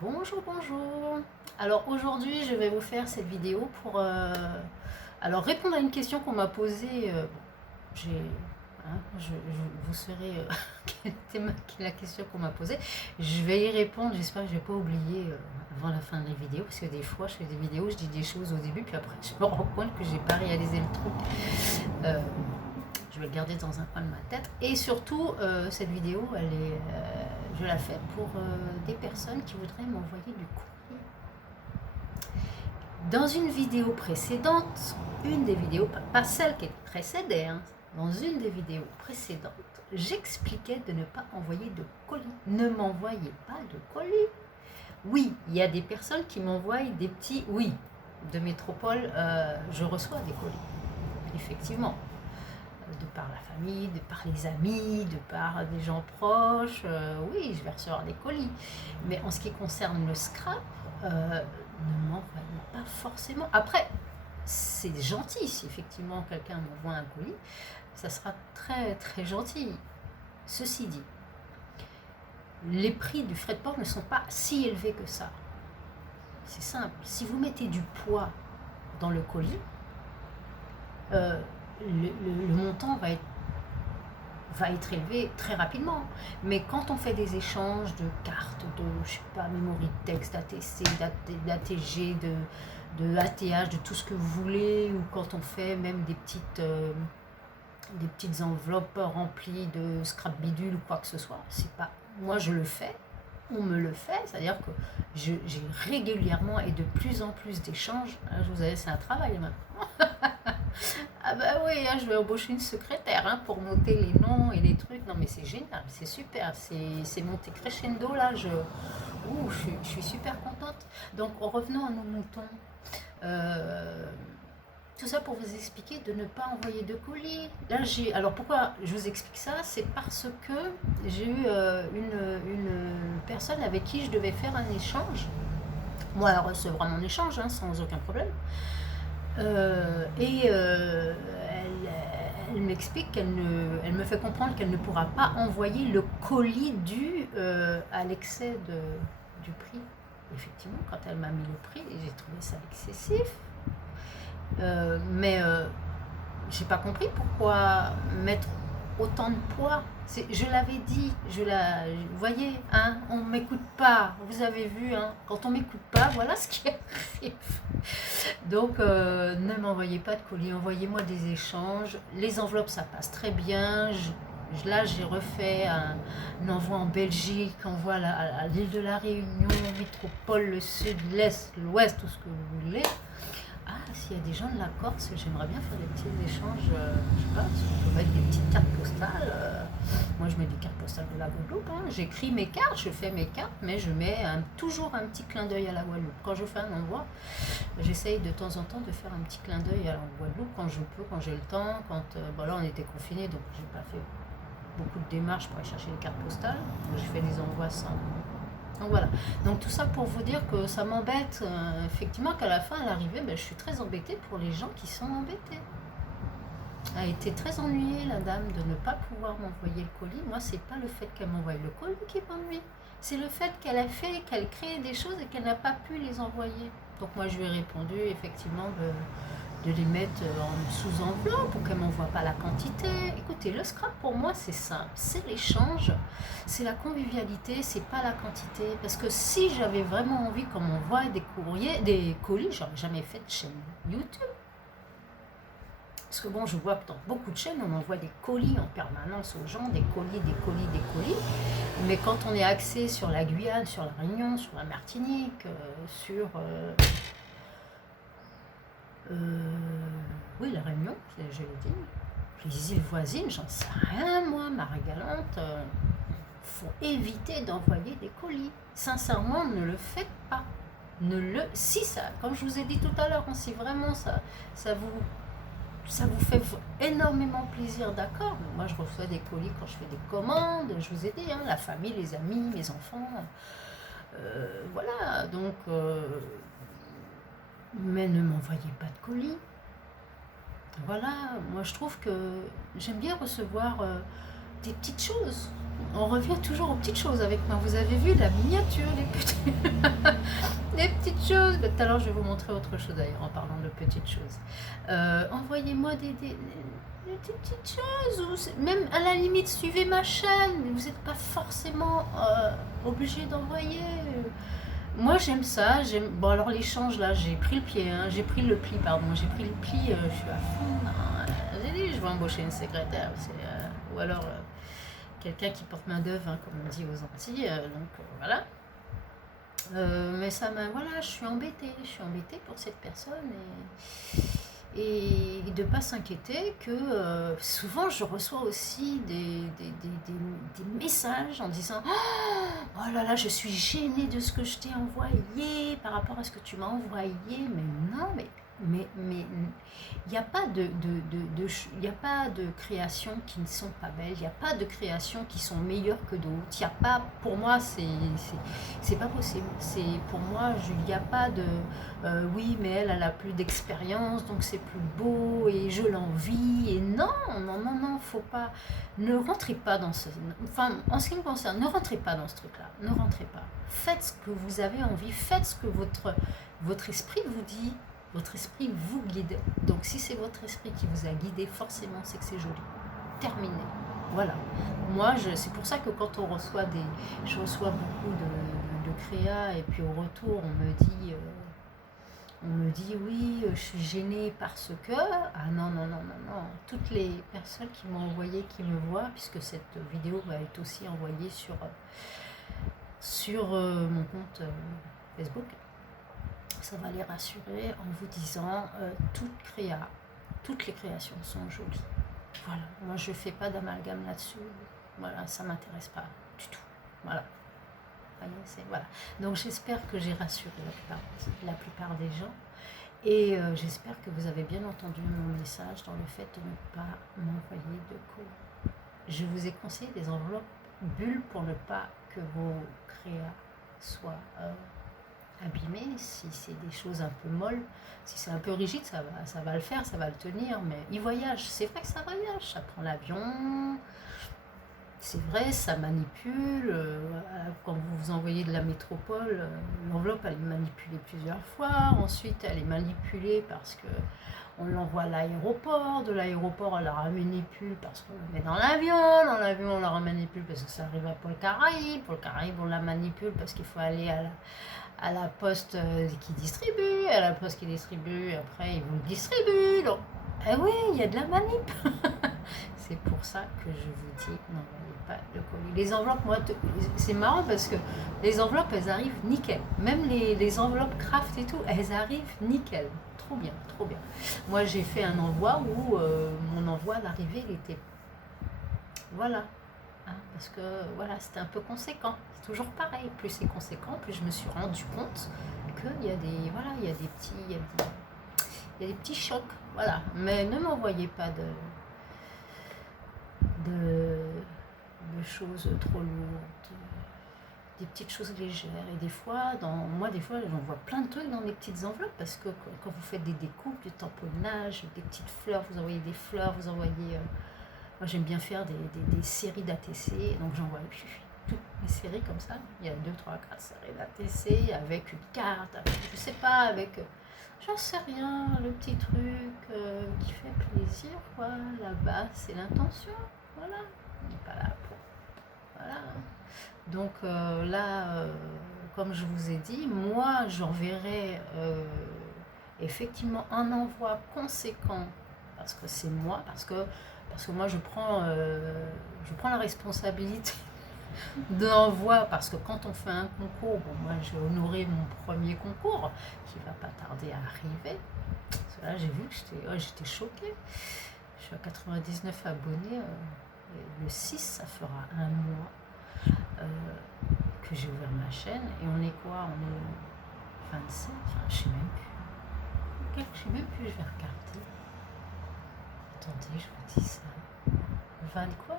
Bonjour, bonjour. Alors aujourd'hui, je vais vous faire cette vidéo pour répondre à une question qu'on m'a posée. J'ai, vous saurez quelle était la question qu'on m'a posée. Je vais y répondre. J'espère que je ne vais pas oublier avant la fin de la vidéo, parce que des fois, je fais des vidéos, je dis des choses au début, puis après, je me rends compte que j'ai pas réalisé le truc. Je vais le garder dans un coin de ma tête. Et surtout, cette vidéo, je la fais pour des personnes qui voudraient m'envoyer du courrier. Dans une vidéo précédente, une des vidéos, pas celle qui précédait, hein, dans une des vidéos précédentes, j'expliquais de ne pas envoyer de colis. Ne m'envoyez pas de colis. Oui, il y a des personnes qui m'envoient des petits... Oui, de métropole, je reçois des colis, effectivement, de par la famille, de par les amis, de par des gens proches, oui, je vais recevoir des colis. Mais en ce qui concerne le scrap, ne m'envoyez pas forcément. Après, c'est gentil, si effectivement quelqu'un m'envoie un colis, ça sera très très gentil. Ceci dit, les prix du fret de port ne sont pas si élevés que ça. C'est simple, si vous mettez du poids dans le colis, le montant va être élevé très rapidement. Mais quand on fait des échanges de cartes, de, je sais pas, memory text, d'ATC, d'ATG, de ATH, de tout ce que vous voulez, ou quand on fait même des petites enveloppes remplies de scrap bidule ou quoi que ce soit, c'est pas, moi je le fais, on me le fait, c'est-à-dire que j'ai régulièrement et de plus en plus d'échanges. Je vous avais, c'est un travail maintenant. Ah bah oui, hein, je vais embaucher une secrétaire hein, pour noter les noms et les trucs. Non mais c'est génial, c'est super, c'est monté crescendo là. Je suis super contente. Donc revenons à nos moutons. Euh, tout ça pour vous expliquer de ne pas envoyer de colis. Là, alors pourquoi je vous explique ça? C'est parce que j'ai eu une personne avec qui je devais faire un échange. Moi, elle recevra mon échange hein, sans aucun problème. Elle m'explique elle me fait comprendre qu'elle ne pourra pas envoyer le colis dû à l'excès du prix. Effectivement, quand elle m'a mis le prix, j'ai trouvé ça excessif. Mais j'ai pas compris pourquoi mettre autant de poids. Je l'avais dit, vous voyez, hein, on m'écoute pas. Vous avez vu, hein, quand on m'écoute pas, voilà ce qui arrive. Donc, ne m'envoyez pas de colis, envoyez-moi des échanges. Les enveloppes, ça passe très bien. Là, j'ai refait un envoi en Belgique, envoi à l'île de la Réunion, métropole, le sud, l'est, l'ouest, tout ce que vous voulez. Ah, s'il y a des gens de la Corse, j'aimerais bien faire des petits échanges, je sais pas, si on peut mettre des petites cartes postales. Moi, je mets des cartes postales de la Guadeloupe. Hein. J'écris mes cartes, je fais mes cartes, mais je mets toujours un petit clin d'œil à la Guadeloupe. Quand je fais un envoi, j'essaye de temps en temps de faire un petit clin d'œil à la Guadeloupe quand je peux, quand j'ai le temps. Là, on était confinés, donc j'ai pas fait beaucoup de démarches pour aller chercher les cartes postales. Je fais des envois sans. Donc voilà. Donc tout ça pour vous dire que ça m'embête, effectivement, qu'à la fin, à l'arrivée, je suis très embêtée pour les gens qui sont embêtés. Elle a été très ennuyée, la dame, de ne pas pouvoir m'envoyer le colis. Moi, c'est pas le fait qu'elle m'envoie le colis qui m'ennuie. C'est le fait qu'elle crée des choses et qu'elle n'a pas pu les envoyer. Donc moi, je lui ai répondu, effectivement, de les mettre en sous-enveloppe pour qu'elle ne m'envoie pas la quantité. Écoutez, le scrap pour moi c'est simple, c'est l'échange, c'est la convivialité, c'est pas la quantité. Parce que si j'avais vraiment envie qu'on m'envoie des courriers, des colis, j'aurais jamais fait de chaîne YouTube. Parce que bon, je vois que dans beaucoup de chaînes, on envoie des colis en permanence aux gens, des colis, des colis, des colis. Mais quand on est axé sur la Guyane, sur la Réunion, sur la Martinique, sur oui, la Réunion, je l'ai dit. Les îles voisines, j'en sais rien, moi, Marie-Galante. Faut éviter d'envoyer des colis. Sincèrement, ne le faites pas. Si ça, comme je vous ai dit tout à l'heure, si vraiment ça vous fait énormément plaisir, d'accord. Mais moi, je reçois des colis quand je fais des commandes. Je vous ai dit, hein, la famille, les amis, mes enfants. Voilà, donc. Mais ne m'envoyez pas de colis. Voilà, moi je trouve que j'aime bien recevoir des petites choses. On revient toujours aux petites choses avec moi. Vous avez vu la miniature, les petites choses. Tout à l'heure, je vais vous montrer autre chose d'ailleurs en parlant de petites choses. Envoyez-moi des petites choses. Même à la limite, suivez ma chaîne. Mais vous n'êtes pas forcément obligé d'envoyer. Moi, j'aime ça. Bon, alors l'échange, là, j'ai pris le pied. Hein. J'ai pris le pli, pardon. J'ai pris le pli. Je suis à fond. J'ai dit, je vais embaucher une secrétaire. Ou alors... quelqu'un qui porte main d'œuvre, hein, comme on dit aux Antilles, voilà. Mais ça m'a, voilà, je suis embêtée pour cette personne et de ne pas s'inquiéter que souvent je reçois aussi des messages en disant oh là là, je suis gênée de ce que je t'ai envoyé par rapport à ce que tu m'as envoyé, mais non, mais il n'y a pas y a pas de créations qui ne sont pas belles, il n'y a pas de créations qui sont meilleures que d'autres, il y a pas, pour moi, c'est pas possible, pour moi, il n'y a pas de oui, mais elle a plus d'expérience, donc c'est plus beau, et je l'envie, et non, faut pas, ne rentrez pas dans enfin, en ce qui me concerne, ne rentrez pas dans ce truc-là, ne rentrez pas, faites ce que vous avez envie, faites ce que votre esprit vous dit. Votre esprit vous guide. Donc si c'est votre esprit qui vous a guidé, forcément c'est que c'est joli. Terminé. Voilà. Moi, c'est pour ça que quand je reçois beaucoup de créa et puis au retour on me dit oui, je suis gênée parce que... Ah non. Toutes les personnes qui m'ont envoyé, qui me voient, puisque cette vidéo va être aussi envoyée sur mon compte Facebook, ça va les rassurer en vous disant toutes les créations sont jolies. Voilà, moi je fais pas d'amalgame là-dessus. Voilà, ça m'intéresse pas du tout. Voilà. Voilà. Donc j'espère que j'ai rassuré la plupart des gens. Et j'espère que vous avez bien entendu mon message dans le fait de ne pas m'envoyer de colis. Je vous ai conseillé des enveloppes bulles pour ne pas que vos créas soient... abîmé, si c'est des choses un peu molles, si c'est un peu rigide, ça va le faire, ça va le tenir, mais il voyage, c'est vrai que ça voyage, ça prend l'avion, c'est vrai, ça manipule, quand vous vous envoyez de la métropole, l'enveloppe elle est manipulée plusieurs fois, ensuite elle est manipulée parce que on l'envoie à l'aéroport, de l'aéroport on la manipule parce qu'on le met dans l'avion on la manipule parce que ça arrive à Pôle Caraïbe on la manipule parce qu'il faut aller à la poste qui distribue, après ils vous le distribuent. Donc, oui, il y a de la manip. C'est pour ça que je vous dis, n'envoyez pas de colis. Les enveloppes, moi, c'est marrant parce que les enveloppes, elles arrivent nickel. Même les enveloppes craft et tout, elles arrivent nickel. Trop bien, trop bien. Moi, j'ai fait un envoi où mon envoi à l'arrivée, il était... Voilà. Parce que voilà, c'était un peu conséquent. C'est toujours pareil, plus c'est conséquent, plus je me suis rendu compte qu'il y a des petits chocs, voilà. Mais ne m'envoyez pas de choses trop lourdes, des petites choses légères. Et des fois, j'envoie plein de trucs dans des petites enveloppes parce que quand vous faites des découpes, du tamponnage, des petites fleurs, vous envoyez des fleurs, vous envoyez... Moi, j'aime bien faire des séries d'ATC, donc j'envoie toutes mes séries comme ça. Il y a 2, 3, 4 séries d'ATC avec une carte, je sais pas, avec... J'en sais rien, le petit truc qui fait plaisir, quoi. Là-bas, c'est l'intention, voilà. On n'est pas là pour... Voilà. Donc là, comme je vous ai dit, moi, j'enverrai effectivement un envoi conséquent, parce que c'est moi, parce que moi je prends la responsabilité de l'envoi, parce que quand on fait un concours, bon, moi j'ai honoré mon premier concours qui va pas tarder à arriver. Parce que là j'ai vu que j'étais choquée. Je suis à 99 abonnés, le 6 ça fera un mois que j'ai ouvert ma chaîne, et on est quoi? On est 27, enfin je sais même plus, je vais regarder. Attendez, je vous dis ça. 20 quoi?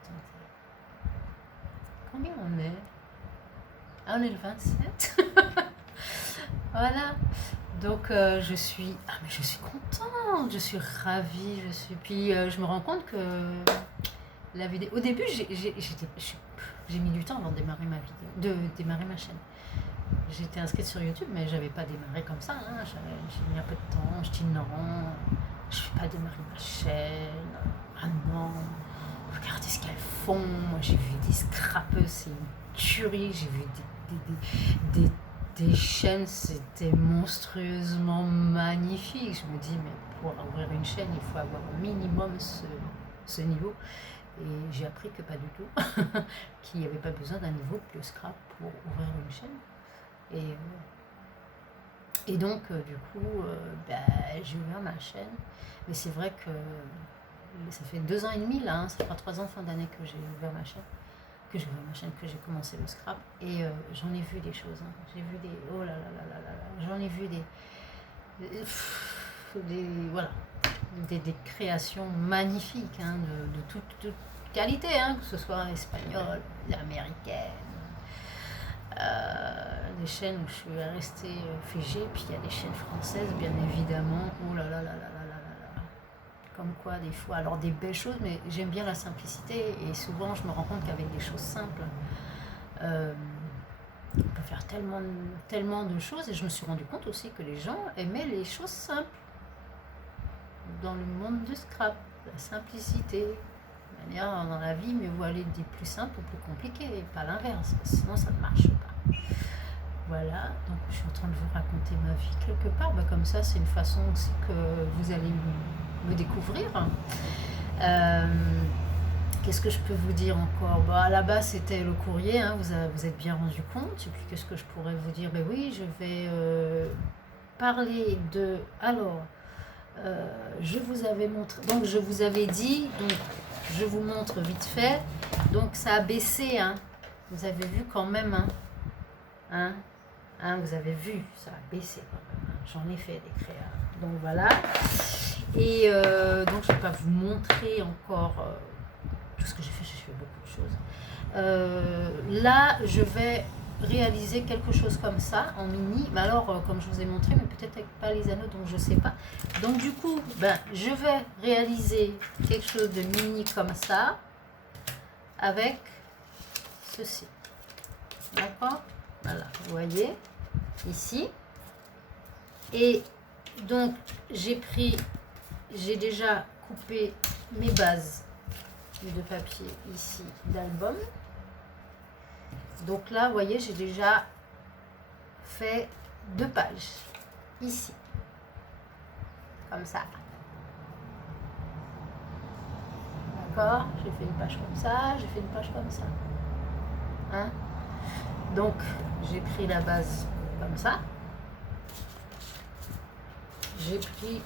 Attendez. Combien on est? Ah, on est le 27. Voilà. Donc je suis contente, je suis ravie, puis je me rends compte que la vidéo. Au début, j'ai mis du temps avant de démarrer ma vidéo, de démarrer ma chaîne. J'étais inscrite sur YouTube, mais j'avais pas démarré comme ça. Hein. J'ai mis un peu de temps. Je dis non, je vais pas démarrer ma chaîne. Ah non, regardez ce qu'elles font. Moi, j'ai vu des scrappers, c'est une tuerie. J'ai vu des chaînes, c'était monstrueusement magnifique. Je me dis, mais pour ouvrir une chaîne, il faut avoir au minimum ce niveau. Et j'ai appris que pas du tout, qu'il n'y avait pas besoin d'un niveau plus scrap pour ouvrir une chaîne. Et donc, du coup, j'ai ouvert ma chaîne. Mais c'est vrai que ça fait 2 ans et demi, là, hein, ça fera 3 ans fin d'année que j'ai ouvert ma chaîne. Que j'ai commencé le scrap. Et j'en ai vu des choses. Hein. J'ai vu des... Oh là là là là là là. J'en ai vu voilà. Des créations magnifiques, hein, de toute qualité, hein, que ce soit espagnole, américaine. Des chaînes où je suis restée figée, puis il y a des chaînes françaises, bien évidemment. Oh là là là là là là là là. Comme quoi, des fois, alors des belles choses, mais j'aime bien la simplicité, et souvent je me rends compte qu'avec des choses simples, on peut faire tellement de choses, et je me suis rendu compte aussi que les gens aimaient les choses simples. Dans le monde du scrap, la simplicité. De manière, dans la vie, mieux vaut aller des plus simples aux plus compliqués, et pas l'inverse, sinon ça ne marche pas. Voilà, donc je suis en train de vous raconter ma vie quelque part, comme ça c'est une façon aussi que vous allez me découvrir. Qu'est-ce que je peux vous dire encore? À la base c'était le courrier, hein, vous êtes bien rendu compte, et puis qu'est-ce que je pourrais vous dire? Oui, je vais parler de... Alors, je vous avais montré, donc je vous avais dit, donc je vous montre vite fait, donc ça a baissé, hein. Vous avez vu quand même, hein, vous avez vu, ça a baissé quand même, hein. J'en ai fait des créas, donc voilà, et donc je ne vais pas vous montrer encore tout ce que j'ai fait beaucoup de choses. Là je vais réaliser quelque chose comme ça en mini, mais alors comme je vous ai montré, mais peut-être avec pas les anneaux, donc je sais pas. Donc du coup je vais réaliser quelque chose de mini comme ça avec ceci, d'accord, voilà, vous voyez ici. Et donc j'ai déjà coupé mes bases de papier ici d'album. Donc là, vous voyez, j'ai déjà fait 2 pages, ici, comme ça. D'accord? J'ai fait une page comme ça, j'ai fait une page comme ça. Hein? Donc, j'ai pris la base comme ça. J'ai pris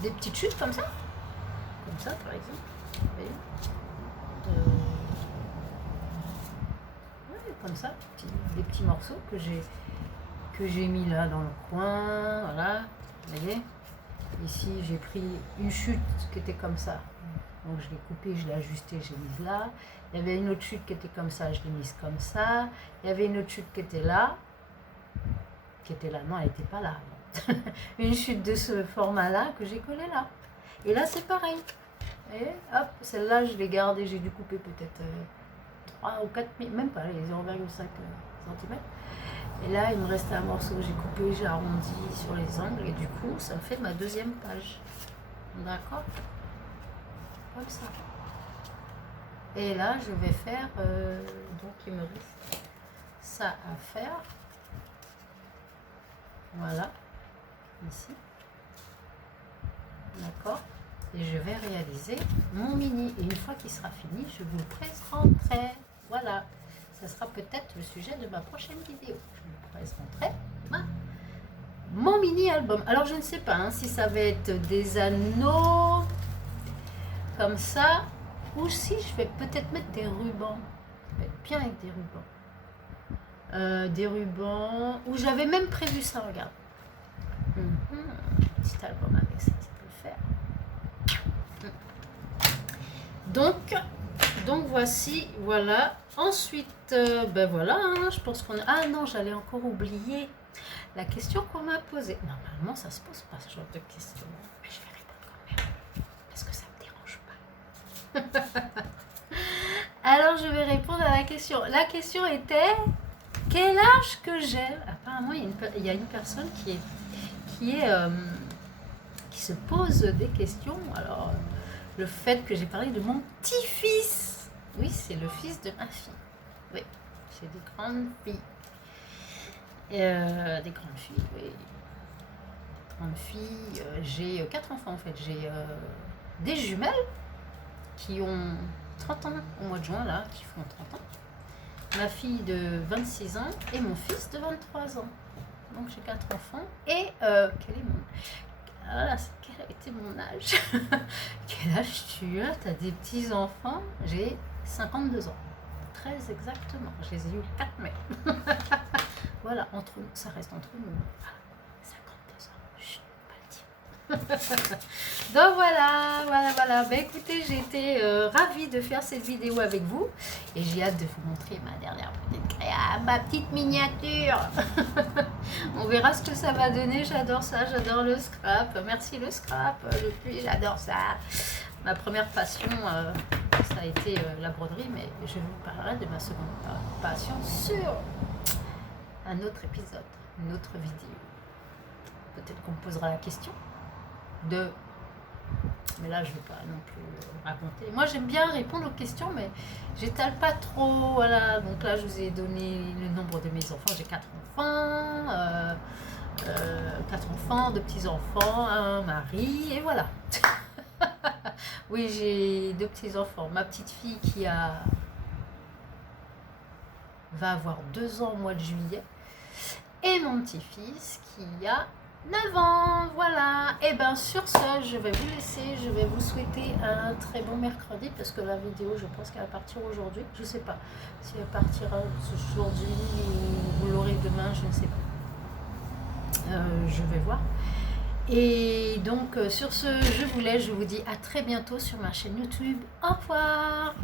des petites chutes comme ça par exemple. Vous voyez? Comme ça, des petits morceaux que j'ai mis là dans le coin, voilà, vous voyez. Ici j'ai pris une chute qui était comme ça, donc je l'ai coupée, je l'ai ajustée, j'ai mise là. Il y avait une autre chute qui était comme ça, je l'ai mise comme ça. Il y avait une autre chute qui était là, non, elle n'était pas là. Une chute de ce format là que j'ai collée là. Et là c'est pareil. Et hop, celle-là je l'ai gardée, j'ai dû couper peut-être 3 ou 4, même pas les 0,5 cm. Et là, il me reste un morceau que j'ai coupé, j'ai arrondi sur les angles, et du coup, ça me fait ma 2e page. D'accord? Comme ça. Et là, je vais faire, donc il me reste ça à faire. Voilà, ici. D'accord? Et je vais réaliser mon mini. Et une fois qu'il sera fini, je vous le présenterai. Voilà, ça sera peut-être le sujet de ma prochaine vidéo. Je vous présenterai mon mini album. Alors je ne sais pas si ça va être des anneaux comme ça, ou si je vais peut-être mettre des rubans. Ça va être bien avec des rubans. Ou j'avais même prévu ça, regarde. Petit album avec ça, ça peut le faire. Donc voici, voilà. Ensuite, voilà, je pense qu'on a... Ah non, j'allais encore oublier la question qu'on m'a posée. Normalement, ça se pose pas, ce genre de questions. Mais je vais répondre quand même, parce que ça me dérange Alors, je vais répondre à la question. La question était, quel âge que j'ai? Apparemment, il y a une personne qui se pose des questions. Alors, le fait que j'ai parlé de mon petit-fils. Oui, c'est le fils de ma fille. Oui, j'ai des grandes filles. Des grandes filles, oui. Grandes filles. J'ai 4 enfants, en fait. J'ai des jumelles qui ont 30 ans au mois de juin, là, qui font 30 ans. Ma fille de 26 ans et mon fils de 23 ans. Donc j'ai 4 enfants. Et quel est mon... Voilà, quel a été mon âge? Quel âge tu as? Tu as des petits-enfants? J'ai 52 ans. Très exactement. Je les ai eu 4 mai. Voilà, entre nous, ça reste entre nous. Voilà, 52 ans. Chut, pas le dire. Donc voilà. Ben écoutez, j'ai été ravie de faire cette vidéo avec vous. Et j'ai hâte de vous montrer ma dernière petite créa, ma petite miniature. On verra ce que ça va donner. J'adore ça, j'adore le scrap. Merci le scrap, le pluie, j'adore ça. Ma première passion, ça a été la broderie, mais je vous parlerai de ma seconde passion sur un autre épisode, une autre vidéo. Peut-être qu'on me posera la question de... Mais là, je ne vais pas non plus raconter. Moi, j'aime bien répondre aux questions, mais j'étale pas trop. Voilà. Donc là, je vous ai donné le nombre de mes enfants. J'ai 4 enfants, 4 enfants, 2 petits-enfants, un mari, et voilà. Oui, j'ai 2 petits-enfants. Ma petite fille qui va avoir 2 ans au mois de juillet. Et mon petit-fils qui a 9 ans, voilà. Et bien sur ce, je vais vous laisser, je vais vous souhaiter un très bon mercredi parce que la vidéo, je pense qu'elle va partir aujourd'hui. Je ne sais pas si elle partira aujourd'hui ou vous l'aurez demain, je ne sais pas. Je vais voir. Et donc sur ce, je vous laisse, je vous dis à très bientôt sur ma chaîne YouTube. Au revoir.